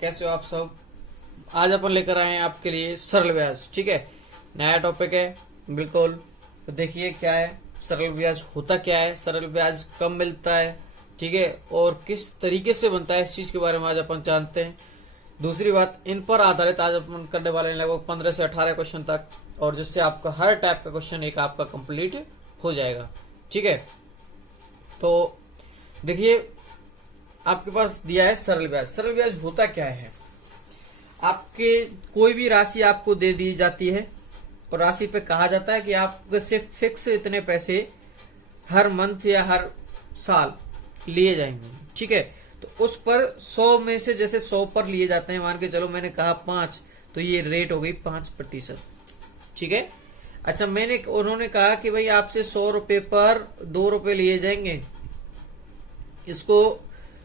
कैसे हो आप सब। आज अपन लेकर आए हैं आपके लिए सरल ब्याज। ठीक है, नया टॉपिक है बिल्कुल। तो देखिए क्या है सरल ब्याज, होता क्या है, सरल ब्याज कब मिलता है, ठीक है, और किस तरीके से बनता है, इस चीज के बारे में आज अपन जानते हैं। दूसरी बात, इन पर आधारित आज अपन करने वाले हैं लगभग 15 से 18 क्वेश्चन तक, और जिससे आपका हर टाइप का क्वेश्चन एक आपका कंप्लीट हो जाएगा। ठीक है, तो देखिए आपके पास दिया है सरल ब्याज। सरल ब्याज होता क्या है, आपके कोई भी राशि आपको दे दी जाती है और राशि पे कहा जाता है कि आपके से फिक्स इतने पैसे हर मंथ या हर साल लिए जाएंगे। ठीक है, तो उस पर 100 में से जैसे 100 पर लिए जाते हैं, मान के चलो मैंने कहा 5, तो ये रेट हो गई 5%। ठीक है, अच्छा उन्होंने कहा कि भाई आपसे 100 रुपए पर 2 रुपए लिए जाएंगे। इसको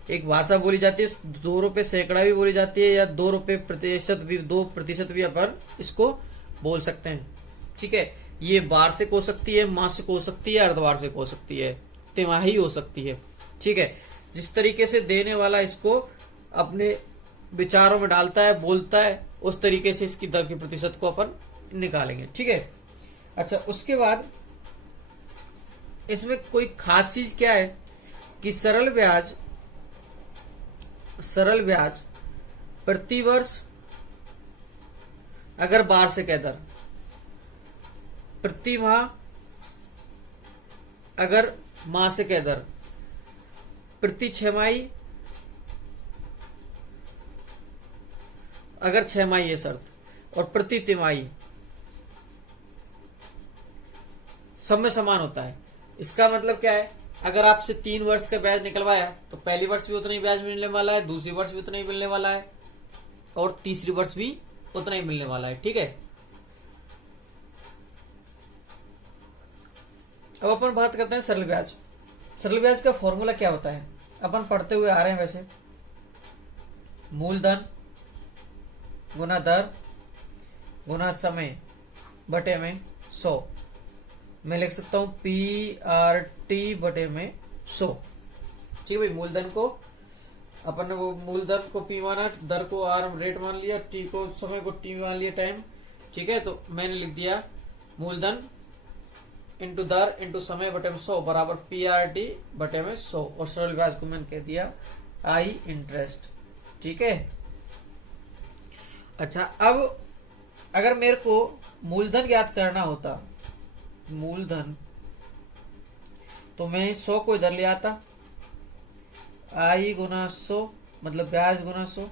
एक भाषा बोली जाती है, 2 रुपए सैकड़ा भी बोली जाती है, या 2 रुपए प्रतिशत भी, 2% भी अपन इसको बोल सकते हैं। ठीक है, ये वार्षिक हो सकती है, मासिक हो सकती है, अर्धवार्षिक हो सकती है, तिमाही हो सकती है। ठीक है, जिस तरीके से देने वाला इसको अपने विचारों में डालता है, बोलता है, उस तरीके से इसकी दर के प्रतिशत को अपन निकालेंगे। ठीक है, अच्छा उसके बाद इसमें कोई खास चीज क्या है कि सरल ब्याज प्रति वर्ष अगर वार्षिक है दर, प्रति माह अगर मासिक है दर, प्रति छमाही अगर छमाही है शर्त, और प्रति तिमाही सब में समान होता है। इसका मतलब क्या है, अगर आपसे 3 वर्ष का ब्याज निकलवाया तो पहली वर्ष भी उतना ही ब्याज मिलने वाला है, दूसरी वर्ष भी उतना ही मिलने वाला है, और तीसरी वर्ष भी उतना ही मिलने वाला है। ठीक है, अब अपन बात करते हैं सरल ब्याज। सरल ब्याज का फॉर्मूला क्या होता है, अपन पढ़ते हुए आ रहे हैं वैसे, मूलधन गुना दर गुना समय बटे में 100। मैं लिख सकता हूं PRT बटे में 100। ठीक है भाई, मूलधन को अपन ने वो मूलधन को P माना, दर को R रेट मान लिया, T को समय को T मान लिया टाइम। ठीक है, तो मैंने लिख दिया मूलधन इंटू दर इंटू समय बटे में 100 बराबर PRT बटे में 100, और सरल ब्याज को मैंने कह दिया I इंटरेस्ट। ठीक है, अच्छा अब अगर मेरे को मूलधन ज्ञात करना होता, मूलधन, तो मैं 100 को इधर ले आता, I गुना 100 मतलब ब्याज गुना 100,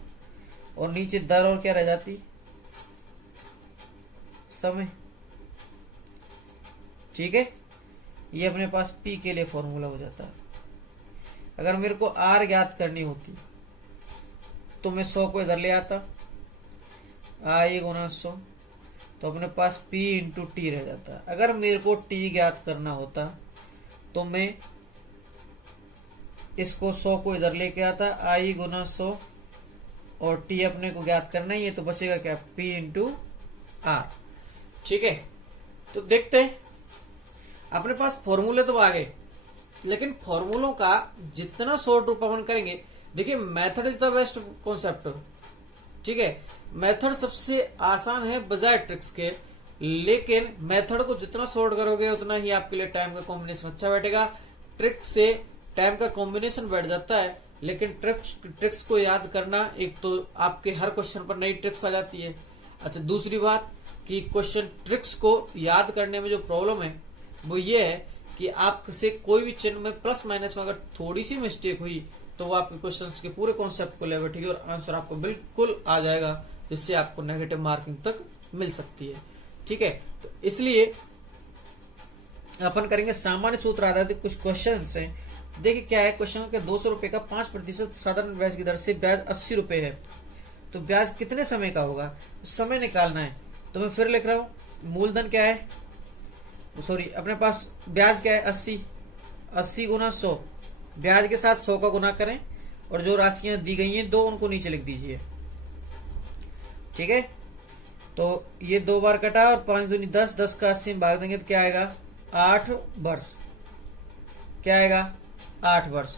और नीचे दर और क्या रह जाती, समय। ठीक है, ये अपने पास P के लिए फॉर्मूला हो जाता है। अगर मेरे को R ज्ञात करनी होती तो मैं 100 को इधर ले आता, I गुना 100, तो अपने पास P इंटू टी रह जाता है। अगर मेरे को T ज्ञात करना होता तो मैं इसको 100 को इधर लेके आता, I गुना 100, और T अपने को ज्ञात करना ही है, तो बचेगा क्या, P इंटू R। ठीक है, तो देखते हैं, अपने पास फॉर्मूले तो आ गए, लेकिन फॉर्मूलों का जितना शॉर्ट रूप अपन करेंगे, देखिए method is the best concept. ठीक है, मेथड सबसे आसान है बजाय ट्रिक्स के, लेकिन मेथड को जितना शॉर्ट करोगे उतना ही आपके लिए टाइम का कॉम्बिनेशन अच्छा बैठेगा। ट्रिक से टाइम का कॉम्बिनेशन बैठ जाता है, लेकिन ट्रिक्स को याद करना, एक तो आपके हर क्वेश्चन पर नई ट्रिक्स आ जाती है। अच्छा दूसरी बात कि क्वेश्चन ट्रिक्स को याद करने में जो प्रॉब्लम है वो ये है कि आपसे कोई भी चिन्ह में प्लस माइनस में अगर थोड़ी सी मिस्टेक हुई तो वो आपके क्वेश्चंस के पूरे कॉन्सेप्ट को ले बैठेगी और आंसर आपको बिल्कुल आ जाएगा, जिससे आपको नेगेटिव मार्किंग तक मिल सकती है। ठीक है, तो इसलिए अपन करेंगे सामान्य सूत्र आधारित कुछ क्वेश्चन हैं। देखिए क्या है, क्वेश्चन के 200 रुपए का 5% साधारण ब्याज की दर से ब्याज 80 रुपए है, तो ब्याज कितने समय का होगा, समय निकालना है। तो मैं फिर लिख रहा हूं, मूलधन क्या है, सॉरी अपने पास ब्याज क्या है 80 गुना 100, ब्याज के साथ 100 का गुना करें, और जो राशियां दी गई हैं 2 उनको नीचे लिख दीजिए। ठीक है, तो ये 2 बार कटा, और 5 दूनी 10, 10 का 80 में भाग देंगे तो क्या आएगा 8 वर्ष। क्या आएगा 8 वर्ष।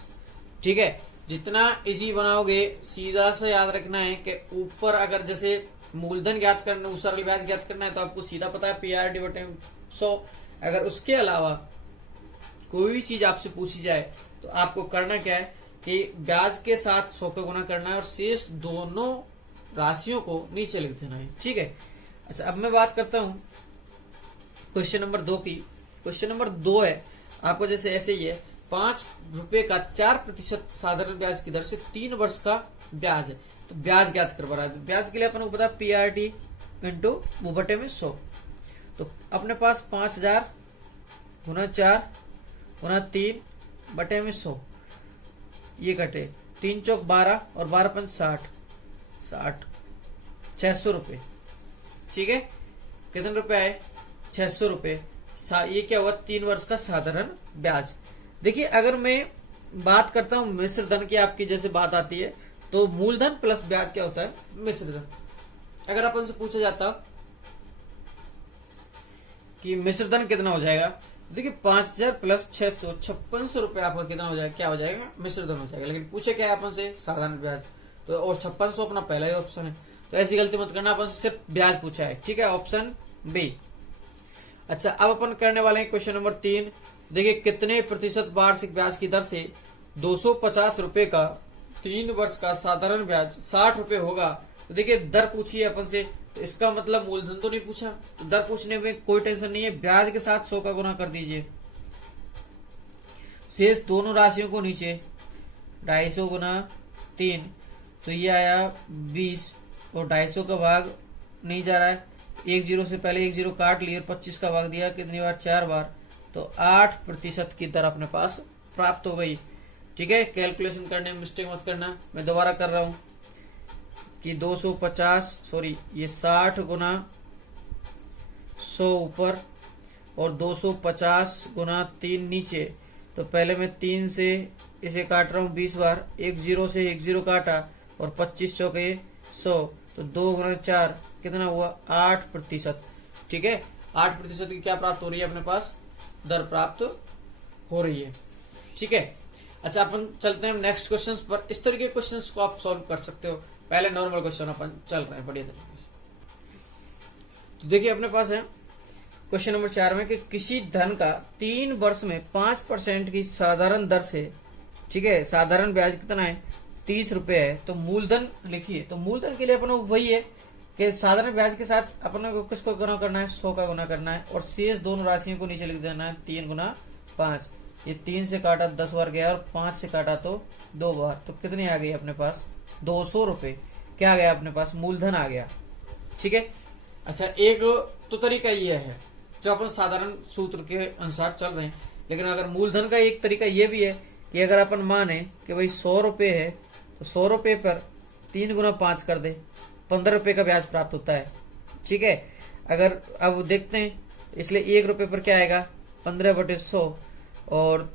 ठीक है, जितना इजी बनाओगे, सीधा सा याद रखना है कि ऊपर अगर जैसे मूलधन ज्ञात करना, सरल ब्याज ज्ञात करना है तो आपको सीधा पता है PRT बटे 100। अगर उसके अलावा कोई भी चीज आपसे पूछी जाए तो आपको करना क्या है कि ब्याज के साथ 100 का गुना करना है और शेष दोनों राशियों को नीचे लिख देना है। ठीक है। अच्छा, अब मैं बात करता हूं क्वेश्चन नंबर 2 की। क्वेश्चन नंबर 2 है आपको जैसे ऐसे ही है, 5 रुपए का 4% साधारण ब्याज की दर से 3 वर्ष का ब्याज है, तो ब्याज ज्ञात करवा रहा है। ब्याज के लिए अपन को पता PRT इंटू वो बटे में 100। तो अपने पास 5000 गुना 4 गुना 3 बटे में 100, ये कटे 3 चौक 12 और 12 पंच 60, 600 रुपए। ठीक है, कितने रुपए आए? 600 रुपए। ये क्या हुआ? 3 वर्ष का साधारण ब्याज। देखिए, अगर मैं बात करता हूं मिश्र धन की, आपकी जैसे बात आती है तो मूलधन प्लस ब्याज क्या होता है? मिश्र धन। अगर अपन से पूछा जाता कि मिश्र धन कितना हो जाएगा, देखिए 5000 प्लस 600, 5600 रुपए आपका कितना हो जाएगा? क्या हो जाएगा? मिश्र धन हो जाएगा। लेकिन पूछे क्या है अपन से? साधारण ब्याज। तो और 5600 अपना पहला ही ऑप्शन है, तो ऐसी गलती मत करना, अपन से सिर्फ ब्याज पूछा है। ठीक है, ऑप्शन बी। अच्छा, अब अपन करने वाले हैं क्वेश्चन नंबर 3। देखिए, कितने प्रतिशत वार्षिक ब्याज की दर से 250 रुपए का 3 वर्ष का साधारण ब्याज 60 रुपए होगा? तो देखिए, दर पूछी है अपन से, तो इसका मतलब मूलधन तो नहीं पूछा, तो दर पूछने में कोई टेंशन नहीं है। ब्याज के साथ 100 का गुना कर दीजिए, शेष दोनों राशियों को नीचे 250 गुना 3, तो ये आया 20 और 250 का भाग नहीं जा रहा है, 1 जीरो से पहले 1 जीरो काट लिए और 25 का भाग दिया कितनी बार? 4 बार, तो 8% की दर अपने पास प्राप्त हो गई। ठीक है, कैलकुलेशन करने में मिस्टेक मत करना। मैं दोबारा कर रहा हूं कि 60 गुना 100 ऊपर और 250 गुना 3 नीचे। तो पहले मैं 3 से इसे काट रहा हूं 20 बार, 1 जीरो से 1 जीरो काटा और 25 चौके 100, तो 2 गुना 4 कितना हुआ? 8%। ठीक है, 8% की क्या प्राप्त हो रही है? अपने पास दर प्राप्त हो रही है। ठीक है। अच्छा, अपन चलते हैं नेक्स्ट क्वेश्चन पर। इस तरह के क्वेश्चन को आप सॉल्व कर सकते हो। पहले नॉर्मल क्वेश्चन अपन चल रहे हैं बढ़िया तरीके से। तो देखिए, अपने पास है क्वेश्चन नंबर 4 में कि किसी धन का 3 वर्ष में 5% की साधारण दर से, ठीक है, साधारण ब्याज कितना है? 30 रुपए है। तो मूलधन लिखिए। तो मूलधन के लिए अपन वही है कि साधारण ब्याज के साथ अपन को किसको गुना करना है? 100 का गुना करना है और शेष दोनों राशियों को नीचे लिख देना है। 3 गुना 5, ये 3 से काटा 10 बार गया और 5 से काटा तो 2 बार, तो कितनी आ गई अपने पास? 200 रुपए। क्या आ गया अपने पास? मूलधन आ गया। ठीक है। अच्छा, एक तो तरीका ये है जो अपन साधारण सूत्र के अनुसार चल रहे हैं, लेकिन अगर मूलधन का एक तरीका ये भी है कि अगर अपन माने कि भाई 100 रुपए है तो 100 रुपए पर 3 गुना 5 कर दे, 15 रुपए का ब्याज प्राप्त होता है। ठीक है। अगर अब देखते हैं, इसलिए 1 रुपए पर क्या आएगा? 15 बटे 100, और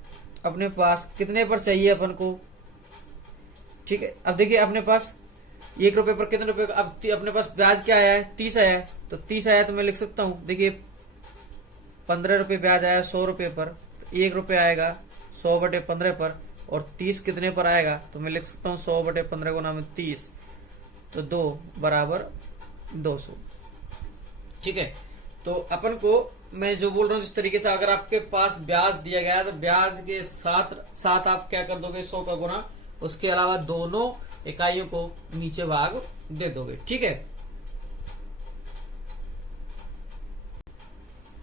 अपने पास कितने पर चाहिए अपन को? ठीक है, अब देखिए अपने पास 1 रुपए पर कितने रुपए? अब अपने पास ब्याज क्या आया है? 30 आया है। तो 30 आया तो मैं लिख सकता हूं, देखिए 15 रुपए ब्याज आया 100 रुपए पर, तो 1 रुपए आएगा 100 बटे 15 पर, और 30 कितने पर आएगा? तो मैं लिख सकता हूँ 100 बटे 15 गुना में 30, तो 2 बराबर 200। ठीक है। तो अपन को मैं जो बोल रहा हूँ इस तरीके से, अगर आपके पास ब्याज दिया गया है तो ब्याज के साथ आप क्या कर दोगे? 100 का गुना, उसके अलावा दोनों इकाइयों को नीचे भाग दे दोगे। ठीक है।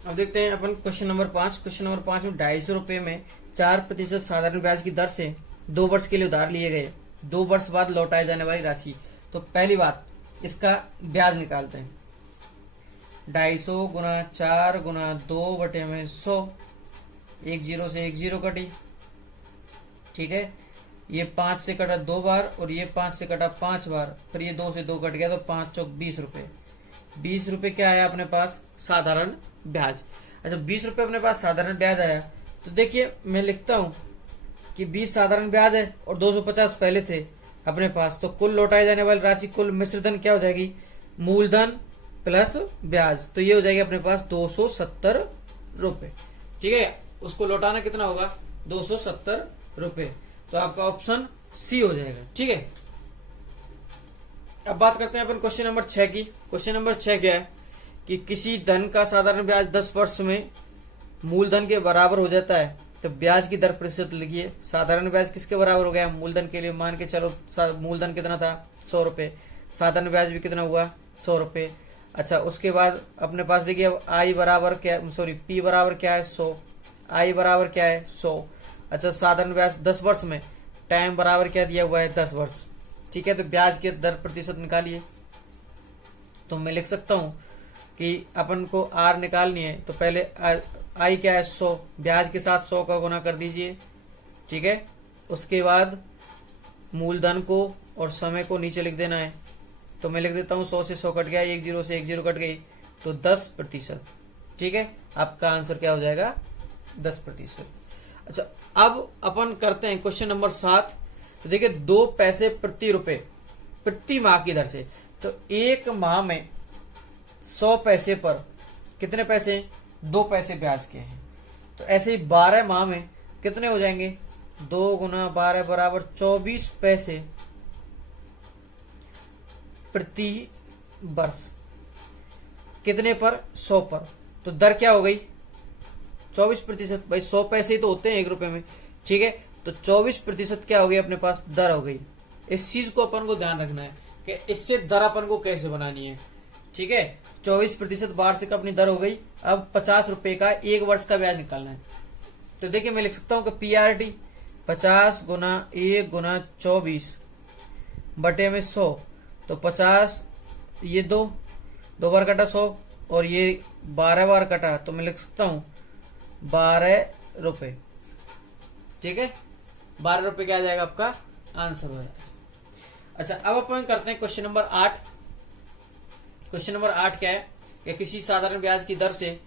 अब देखते हैं अपन क्वेश्चन नंबर 5। क्वेश्चन नंबर 5 में 250 रुपए में 4% साधारण ब्याज की दर से 2 वर्ष के लिए उधार लिए गए, 2 वर्ष बाद लौटाए जाने वाली राशि। तो पहली बात, इसका ब्याज निकालते हैं। 250 गुना 4 गुना 2 बटे में 100, 1 जीरो से 1 जीरो कटी। ठीक है, ये 5 से कटा 2 बार और ये 5 से कटा 5 बार, फिर ये 2 से 2 कट गया, तो 5 चौक 20 रुपए। 20 रुपए क्या आया अपने पास? साधारण ब्याज। अच्छा, 20 रुपए अपने पास साधारण ब्याज आया, तो देखिए मैं लिखता हूं कि 20 साधारण ब्याज है और 250 पहले थे अपने पास, तो कुल लौटाए जाने वाली राशि, कुल मिश्रधन क्या हो जाएगी? मूलधन प्लस ब्याज, तो ये हो जाएगी अपने पास 270 रुपए। ठीक है, उसको लौटाना कितना होगा? 270 रुपए। तो आपका ऑप्शन सी हो जाएगा। ठीक है, अब बात करते हैं अपन क्वेश्चन नंबर 6 की। क्वेश्चन नंबर 6 क्या है कि किसी धन का साधारण ब्याज 10 वर्ष में मूलधन के बराबर हो जाता है, तो ब्याज की दर प्रतिशत लिखिए। साधारण ब्याज किसके बराबर हो गया? मूलधन के लिए मान के चलो, मूलधन कितना था? 100 रुपए। साधारण ब्याज भी कितना हुआ? 100 रुपए। अच्छा, उसके बाद अपने पास देखिए अब आई बराबर क्या, सॉरी पी बराबर क्या है? 100। आई बराबर क्या है? 100। अच्छा, साधारण ब्याज 10 वर्ष में, टाइम बराबर क्या दिया हुआ है? 10 वर्ष। ठीक है, तो ब्याज की दर प्रतिशत निकालिए। तो मैं लिख सकता हूं कि अपन को आर निकालनी है, तो पहले आई क्या है? 100, ब्याज के साथ 100 का गुना कर दीजिए। ठीक है, उसके बाद मूलधन को और समय को नीचे लिख देना है। तो मैं लिख देता हूं 100 से 100 कट गया, 10 से 10 कट गई, तो 10%। ठीक है, आपका आंसर क्या हो जाएगा? 10%। अच्छा, अब अपन करते हैं क्वेश्चन नंबर 7। तो देखिए 2 पैसे प्रति रुपए प्रति माह की दर से, तो एक माह में 100 पैसे पर कितने पैसे? 2 पैसे ब्याज के हैं। तो ऐसे ही 12 माह में कितने हो जाएंगे? 2 गुना 12 बराबर 24 पैसे प्रति वर्ष। कितने पर? 100 पर। तो दर क्या हो गई? 24%। भाई 100 पैसे ही तो होते हैं 1 रुपए में। ठीक है, तो 24% क्या हो गई अपने पास? दर हो गई। इस चीज को अपन को ध्यान रखना है कि इससे दर अपन को कैसे बनानी है। ठीक है, 24% वार्षिक अपनी दर हो गई। अब 50 रुपए का 1 वर्ष का ब्याज निकालना है। तो देखिए मैं लिख सकता हूं कि पीआरटी 50 गुना 1 गुना 24 बटे में 100, तो 50 ये 2 बार कटा 100 और ये 12 बार कटा, तो मैं लिख सकता हूं 12 रुपए। ठीक है, 12 रुपए क्या आ जाएगा? आपका आंसर हो जाएगा। अच्छा, अब अपन करते हैं क्वेश्चन नंबर 8। क्वेश्चन नंबर 8 क्या है कि किसी साधारण ब्याज की दर से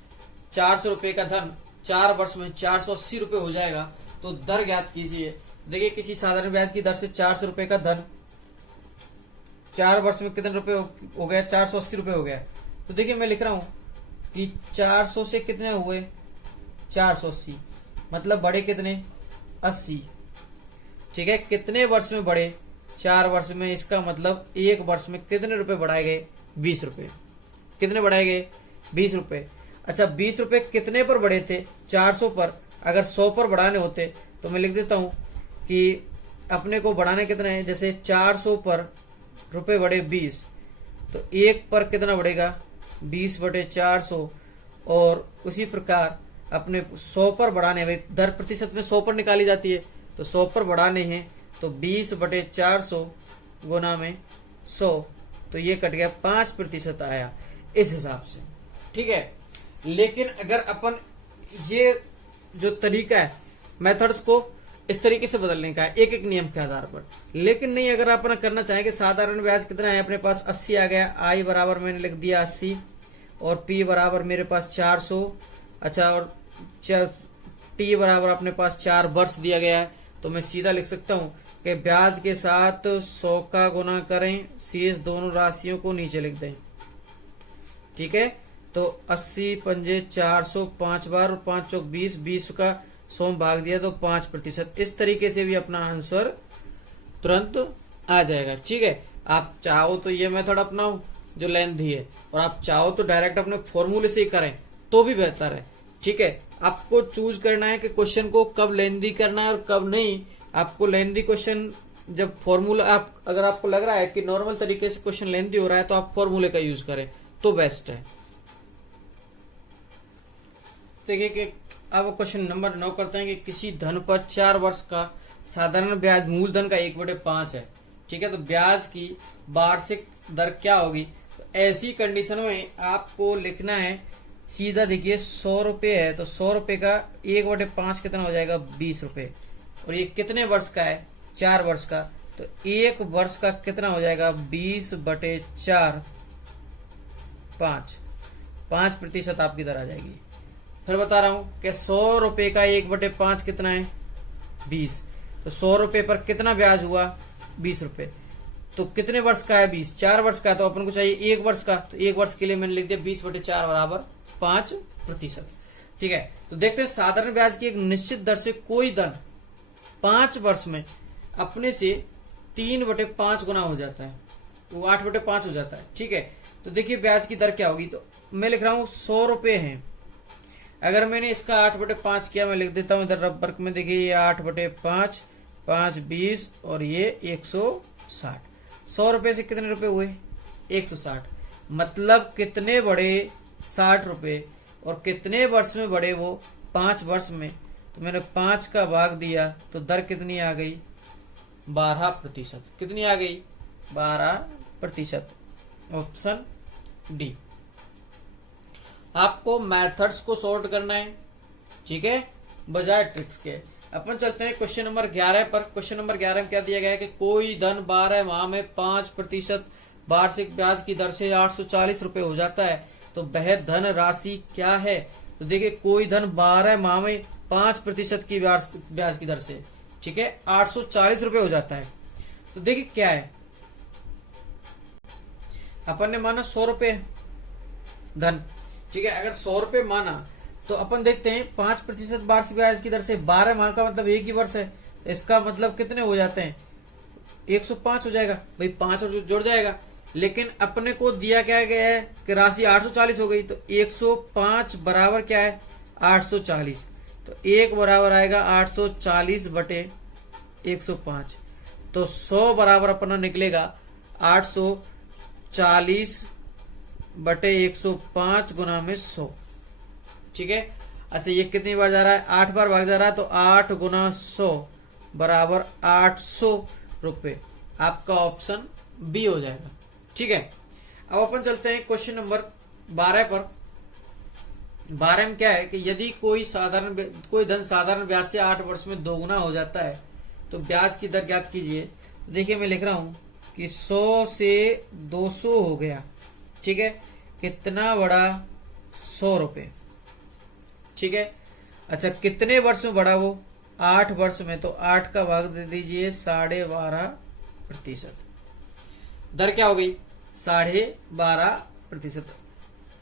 400 रुपए का धन 4 वर्ष में 480 रुपए हो जाएगा, तो दर ज्ञात कीजिए। देखिए किसी साधारण ब्याज की दर से 400 रुपए का धन 4 वर्ष में कितने रुपए हो गया? 480 रुपए हो गया। तो देखिए मैं लिख रहा हूं कि 400 से कितने हुए? 480, मतलब बढ़े कितने? 80। ठीक है, कितने वर्ष में बढ़े? 4 वर्ष में। इसका मतलब 1 वर्ष में कितने रुपए बढ़ाए गए? 20 रुपए। कितने बढ़ाए गए? 20 रुपए। अच्छा, 20 रुपए कितने पर बढ़े थे? 400 पर। अगर 100 पर बढ़ाने होते तो मैं लिख देता हूं कि अपने को बढ़ाने कितने हैं? जैसे 400 पर रुपए बढ़े 20, तो 1 पर कितना बढ़ेगा? 20 बटे 400। और उसी प्रकार अपने 100 पर बढ़ाने, भाई दर प्रतिशत में 100 पर निकाली जाती है, तो 100 पर बढ़ाने हैं, तो 20 बटे 400 गुना में 100, तो ये कट गया 5% आया इस हिसाब से। ठीक है, लेकिन अगर अपन ये जो तरीका है मेथड्स को इस तरीके से बदलने का है एक एक नियम के आधार पर, लेकिन नहीं अगर अपन करना चाहें कि साधारण ब्याज कितना है अपने पास? 80 आ गया। आई बराबर मैंने लिख दिया 80 और पी बराबर मेरे पास 400। अच्छा, और टी बराबर अपने पास 4 वर्ष दिया गया है, तो मैं सीधा लिख सकता हूं कि ब्याज के साथ 100 का गुना करें, शेष दोनों राशियों को नीचे लिख दें। ठीक है, तो 80 पंजे 400 5 बार और 5 चौक 20, 20 का 100 भाग दिया तो 5%। इस तरीके से भी अपना आंसर तुरंत आ जाएगा। ठीक है, आप चाहो तो ये मेथड अपनाओ जो लेंथी है, और आप चाहो तो डायरेक्ट अपने फॉर्मूले से ही करें तो भी बेहतर है। ठीक है, आपको चूज करना है कि क्वेश्चन को कब लेंथी करना है और कब नहीं। आपको लेंथी क्वेश्चन जब फॉर्मूला अगर आपको लग रहा है कि नॉर्मल तरीके से क्वेश्चन लेंथी हो रहा है, तो आप फॉर्मूले का यूज करें तो बेस्ट है। देखिए कि अब क्वेश्चन नंबर 9 करते हैं कि किसी धन पर 4 वर्ष का साधारण ब्याज मूलधन का 1/5 है। ठीक है, तो ब्याज की वार्षिक दर क्या होगी? तो ऐसी कंडीशन में आपको लिखना है सीधा। देखिए 100 रुपए है, तो 100 रुपए का 1/5 कितना हो जाएगा? 20 रुपए। और ये कितने वर्ष का है? 4 वर्ष का, तो 1 वर्ष का कितना हो जाएगा? 20/4 5% आपकी दर आ जाएगी। फिर बता रहा हूं कि 100 रुपए का 1/5 कितना है? 20। तो 100 रुपए पर कितना ब्याज हुआ? 20 रुपए। तो कितने वर्ष का है? 20। 4 वर्ष का है, तो अपन को चाहिए 1 वर्ष का, तो 1 वर्ष के लिए मैंने लिख दिया 20/4 बराबर 5%। ठीक है, तो देखते हैं साधारण ब्याज की एक निश्चित दर से कोई धन 5 वर्ष में अपने से 3/5 गुना हो जाता है, वो 8/5 हो जाता है। ठीक है, तो देखिए ब्याज की दर क्या होगी। तो मैं लिख रहा हूं 100 रुपए है। अगर मैंने इसका 8/5 किया, मैं लिख देता हूं इधर रफ वर्क में, देखिए ये 8/5, 5 20 और ये 160। 100 रुपए से कितने रुपए हुए? 160। मतलब कितने बड़े? 60 रुपए। और कितने वर्ष में बढ़े वो? 5 वर्ष में। तो मैंने 5 का भाग दिया तो दर कितनी आ गई? 12%। कितनी आ गई? 12%। Option D. आपको मेथड्स को सॉर्ट करना है, ठीक है, बजाय ट्रिक्स के। अपन चलते हैं क्वेश्चन नंबर 11 पर। क्वेश्चन नंबर 11 में क्या दिया गया है कि कोई धन 12 माह में 5% वार्षिक ब्याज की दर से 840 रुपए हो जाता है, तो वह धन राशि क्या है? तो देखिए कोई धन 12 माह में 5% की ब्याज की दर से, ठीक है, 840 रुपए हो जाता है। तो देखिए क्या है, अपन ने माना 100 रुपए धन, ठीक है। अगर 100 रुपए माना तो अपन देखते हैं 5% वार्षिक ब्याज की दर से 12 माह का मतलब एक ही वर्ष है, तो इसका मतलब कितने हो जाते हैं? 105 हो जाएगा भाई, 5 और जुड़ जाएगा। लेकिन अपने को दिया क्या गया है कि राशि 840 हो गई, तो 105 बराबर क्या है? 840। तो 1 बराबर आएगा 840/105। तो 100 बराबर अपना निकलेगा 840/105 गुना में 100, ठीक है। अच्छा ये कितनी बार जा रहा है? 8 बार भाग जा रहा है, तो 8 गुना 100 बराबर 800 रुपए। आपका ऑप्शन बी हो जाएगा, ठीक है। अब अपन चलते हैं क्वेश्चन नंबर 12 पर। 12 में क्या है कि यदि कोई धन साधारण ब्याज से 8 वर्ष में दोगुना हो जाता है, तो ब्याज की दर ज्ञात कीजिए। तो देखिए मैं लिख रहा हूं कि 100 से 200 हो गया, ठीक है। कितना बढ़ा? 100 रुपए, ठीक है। अच्छा कितने वर्ष में बढ़ा वो? 8 वर्ष में। तो 8 का भाग दे दीजिए 12.5%। दर क्या हो गई? 12.5%,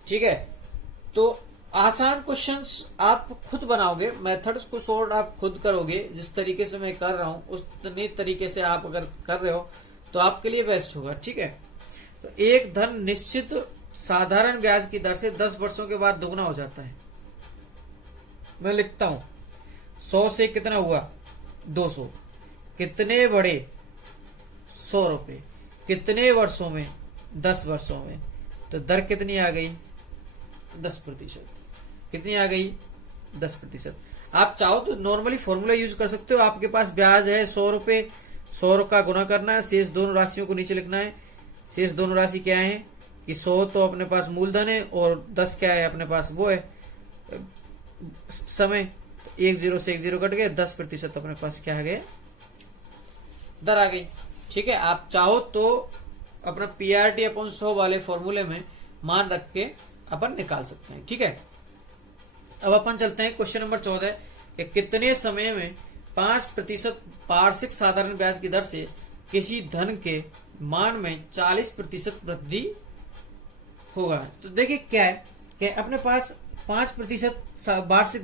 ठीक है। तो आसान क्वेश्चंस आप खुद बनाओगे, मेथड्स को सॉर्ट आप खुद करोगे। जिस तरीके से मैं कर रहा हूं उस तरीके से आप अगर कर रहे हो तो आपके लिए बेस्ट होगा, ठीक है। तो एक धन निश्चित साधारण ब्याज की दर से 10 वर्षों के बाद दोगुना हो जाता है। मैं लिखता हूं 100 से कितना हुआ? 200। कितने बढ़े? 100 रुपए। कितने वर्षों में? 10 वर्षों में। तो दर कितनी आ गई? 10%। कितनी आ गई? 10%। आप चाहो तो नॉर्मली फॉर्मूला यूज कर सकते हो। आपके पास ब्याज है 100 रुपए, 100 का गुना करना है, शेष दोनों राशियों को नीचे लिखना है। शेष दोनों राशि क्या है कि 100 तो अपने पास मूलधन है और 10 क्या है अपने पास? वो है समय। 1 0 से 1 0 कट गए, 10% अपने पास क्या आ गए? दर आ गई, ठीक है। आप चाहो तो अपना PRT/100 वाले फॉर्मूले में मान रख के अपन निकाल सकते हैं, ठीक है। अब अपन चलते हैं क्वेश्चन नंबर 14 कि कितने समय में 5% वार्षिक साधारण ब्याज की दर से किसी धन के मान में 40% वृद्धि होगा। तो देखिए क्या है कि अपने पास 5% वार्षिक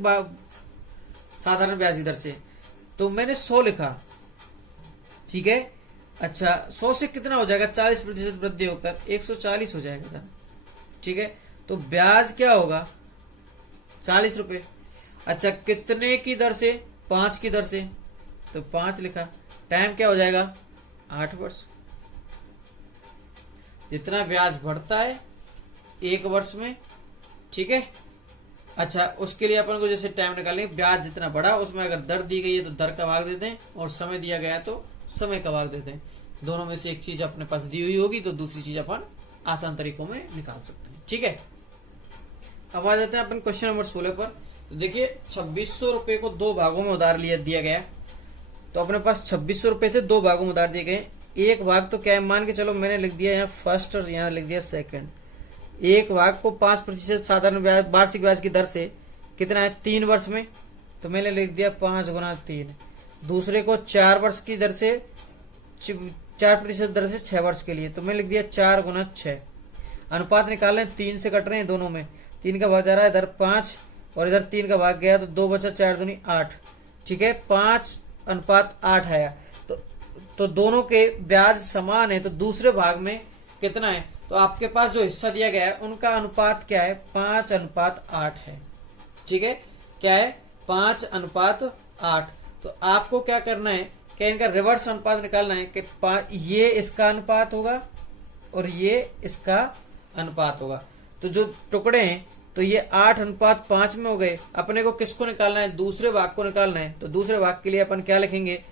साधारण ब्याज की दर से, तो मैंने 100 लिखा, ठीक है। अच्छा 100 से कितना हो जाएगा? 40% वृद्धि होकर 140 हो जाएगा धन, ठीक है। तो ब्याज क्या होगा? 40 रुपए। अच्छा कितने की दर से? 5 की दर से, तो 5 लिखा। टाइम क्या हो जाएगा? 8 वर्ष। जितना ब्याज बढ़ता है 1 वर्ष में, ठीक है। अच्छा उसके लिए अपन को जैसे टाइम निकालेंगे, ब्याज जितना बढ़ा उसमें अगर दर दी गई है तो दर का भाग दे दें, और समय दिया गया है तो समय का भाग दे दें। दोनों में से एक चीज अपने पास दी हुई होगी तो दूसरी चीज अपन आसान तरीकों में निकाल सकते हैं, ठीक है। अब आ जाते हैं अपन क्वेश्चन नंबर 16 पर। तो देखिए 2600 रुपए को 2 भागों में उधार दिया गया। तो अपने पास 2600 रुपए थे, 2 भागों में उधार दिए गए। एक भाग तो क्या है, मान के चलो मैंने लिख दिया यहाँ फर्स्ट और यहाँ लिख दिया सेकंड। एक भाग को 5% साधारण ब्याज वार्षिक ब्याज की दर से कितना है? 3 वर्ष में, तो मैंने लिख दिया 5 गुना 3। दूसरे को 4 वर्ष की दर से 4% दर से 6 वर्ष के लिए, तो मैंने लिख दिया 4 गुना 6। अनुपात निकालें, 3 से कट रहे हैं दोनों में, 3 का भाग जा रहा है इधर 5 और इधर 3 का भाग गया, तो 2 बचा 4 दूनी 8, ठीक है। 5:8 आया। तो तो दोनों के ब्याज समान है, तो दूसरे भाग में कितना है, तो आपके पास जो हिस्सा दिया गया है उनका अनुपात क्या है, 5:8 है। ठीक है, क्या है, 5:8। तो आपको क्या करना है कि इनका रिवर्स अनुपात निकालना है कि ये इसका अनुपात होगा और ये इसका अनुपात होगा। तो जो टुकड़े हैं तो ये 8:5 में हो गए। अपने को किसको निकालना है, दूसरे भाग को निकालना है। तो दूसरे भाग के लिए अपन क्या लिखेंगे,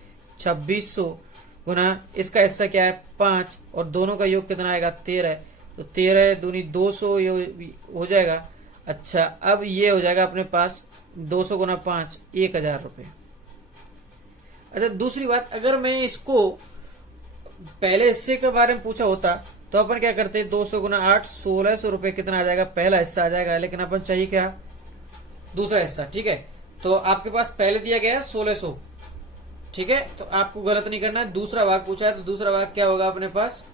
2600 गुना इसका हिस्सा क्या है 5 और दोनों का योग कितना आएगा 13। तो 13 दूनी 200 ये हो जाएगा। अच्छा, अब ये हो जाएगा अपने पास 200 गुना 5 1000 रुपए। अच्छा, दूसरी बात, अगर मैं इसको पहले हिस्से के बारे में पूछा होता तो अपन क्या करते, 200 गुना 8 1600 रुपए कितना आ जाएगा, पहला हिस्सा आ जाएगा। लेकिन अपन चाहिए क्या, दूसरा हिस्सा। ठीक है, तो आपके पास पहले दिया गया 1600। ठीक है, तो आपको गलत नहीं करना है। दूसरा भाग पूछा है तो दूसरा भाग क्या होगा अपने पास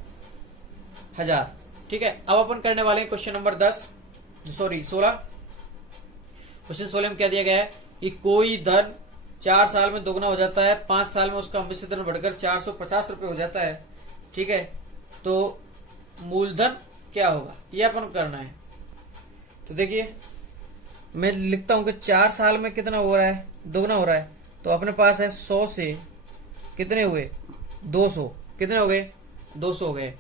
1000। ठीक है, अब अपन करने वाले हैं क्वेश्चन नंबर 16। क्वेश्चन 16 में क्या दिया गया है कि कोई धन 4 साल में दोगुना हो जाता है, 5 साल में उसका मिश्रित धन बढ़कर 450 रुपए हो जाता है। ठीक है, तो मूलधन क्या होगा, ये अपन करना है। तो देखिए मैं लिखता हूं कि 4 साल में कितना हो रहा है, दोगुना हो रहा है। तो अपने पास है 100 से कितने हुए 200, कितने हो गए 200 हो गए।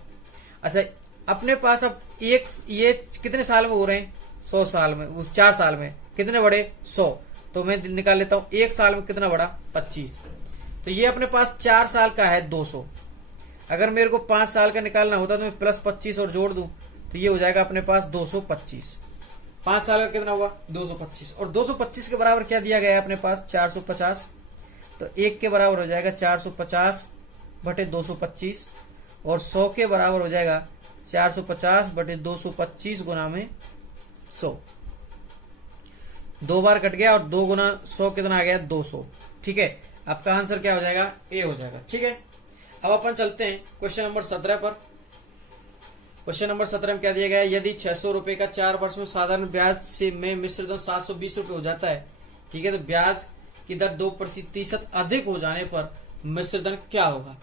अच्छा, अपने पास अब ये कितने साल में हो रहे हैं, 100 साल में, 4 साल में कितने बढ़े 100। तो मैं निकाल लेता हूं 1 साल में कितना बढ़ा 25। तो ये अपने पास 4 साल का है 200। अगर मेरे को 5 साल का निकालना होता तो मैं प्लस 25 और जोड़ दूं तो ये हो जाएगा अपने पास 225। 5 साल का कितना हुआ 225 और 225 के बराबर क्या दिया गया है अपने पास 450। तो 1 के बराबर हो जाएगा 450 बटे 225 और 100 के बराबर हो जाएगा 450 बटे 225 गुना में 100। 2 बार कट गया और 2 गुना 100 कितना आ गया 200। ठीक है, आपका आंसर क्या हो जाएगा, ए हो जाएगा। ठीक है, अब अपन चलते हैं क्वेश्चन नंबर 17 पर। क्वेश्चन नंबर 17 में क्या दिया गया है, यदि 600 रुपए का 4 वर्ष में साधारण ब्याज से में मिश्र धन 720 रुपए हो जाता है। ठीक है, तो ब्याज की दर 2% अधिक हो जाने पर मिश्र धन क्या होगा।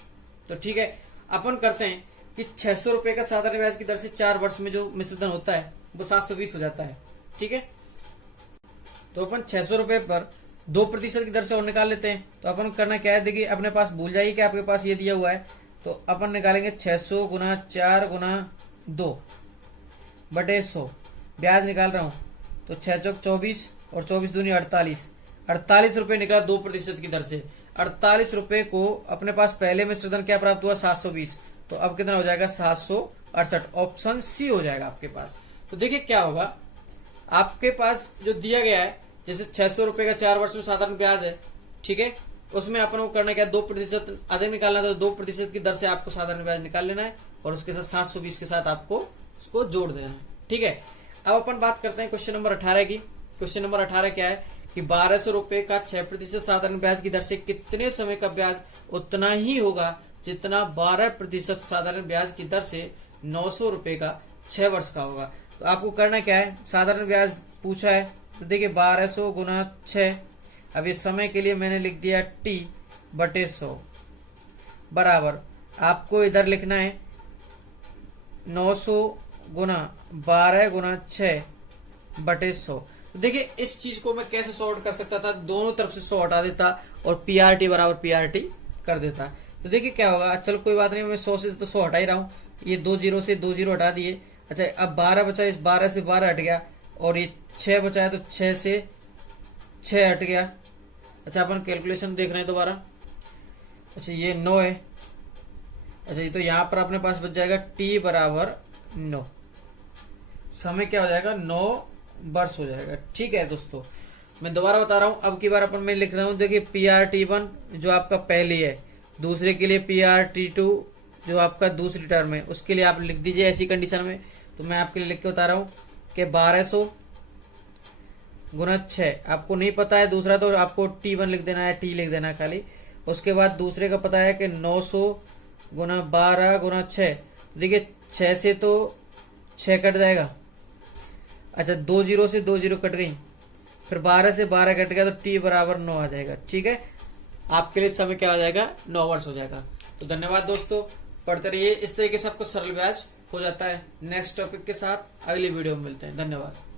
तो ठीक है, अपन करते हैं कि 600 रुपए का साधारण ब्याज की दर से 4 वर्ष में जो मिश्र धन होता है वो 720 हो जाता है। ठीक है, तो अपन 600 रुपए पर 2% की दर से और निकाल लेते हैं। तो अपन करना क्या है, देखिए अपने पास भूल जाइए कि आपके पास ये दिया हुआ है। तो अपन निकालेंगे 600 गुना 4 गुना 2 बटे 100। ब्याज निकाल रहा हूं तो 6 चौक 24 और 24 दूनी 48 रुपए निकला 2% की दर से। 48 रुपए को अपने पास पहले मिश्र धन क्या प्राप्त हुआ 720। तो अब कितना हो जाएगा 768। ऑप्शन सी हो जाएगा आपके पास। तो देखिए क्या होगा, आपके पास जो दिया गया है जैसे 600 रुपए का 4 वर्ष में साधारण ब्याज है। ठीक है, उसमें अपन को करना क्या, 2% अधिक निकालना, तो 2% की दर से आपको साधारण ब्याज निकाल लेना है और उसके साथ 720 के साथ आपको उसको जोड़ देना है। ठीक है, अब अपन बात करते हैं क्वेश्चन नंबर 18 की। क्वेश्चन नंबर 18 क्या है कि 1200 रुपए का 6% साधारण ब्याज की दर से कितने समय का ब्याज उतना ही होगा जितना 12% साधारण ब्याज की दर से 900 रुपए का 6 वर्ष का होगा। तो आपको करना क्या है, साधारण ब्याज पूछा है तो देखिए 1200 गुना 6, अब इस समय के लिए मैंने लिख दिया t बटे 100 बराबर आपको इधर लिखना है 900 गुना 12 गुना 6 बटे 100। तो देखिए इस चीज को मैं कैसे सॉर्ट कर सकता था, दोनों तरफ से 100 हटा देता और पीआरटी बराबर पीआरटी कर देता। तो देखिए क्या होगा, चलो कोई बात नहीं, मैं 100 से तो 100 हटा ही रहा हूँ। ये 2 जीरो से 2 जीरो हटा दिए। अच्छा, अब 12 बचा, इस 12 से 12 हट गया और ये 6 बचा है तो 6 से 6 हट गया। अच्छा, अपन कैलकुलेशन देख रहे हैं दोबारा। अच्छा, ये 9 है। अच्छा, ये तो यहाँ पर अपने पास बच जाएगा t बराबर 9, समय क्या हो जाएगा 9 वर्ष हो जाएगा। ठीक है दोस्तों, मैं दोबारा बता रहा हूँ, अब की बार अपन मैं लिख रहा हूँ। देखिए PRT1 जो आपका पहली है, दूसरे के लिए PRT2 जो आपका दूसरी टर्म है, उसके लिए आप लिख दीजिए ऐसी कंडीशन में। तो मैं आपके लिए लिख के बता रहा हूँ कि 1200 गुना 6, आपको नहीं पता है दूसरा तो आपको T1 लिख देना है, T लिख देना खाली। उसके बाद दूसरे का पता है कि 900 गुना 12 गुना 6। देखिए 6 से तो 6 कट जाएगा। अच्छा, 2 जीरो से 2 जीरो कट गई, फिर 12 से 12 कट गया तो t बराबर 9 आ जाएगा। ठीक है, आपके लिए समय क्या आ जाएगा 9 वर्ष हो जाएगा। तो धन्यवाद दोस्तों, पढ़ते रहिए। इस तरीके से आपको सरल ब्याज हो जाता है। नेक्स्ट टॉपिक के साथ अगली वीडियो में मिलते हैं। धन्यवाद।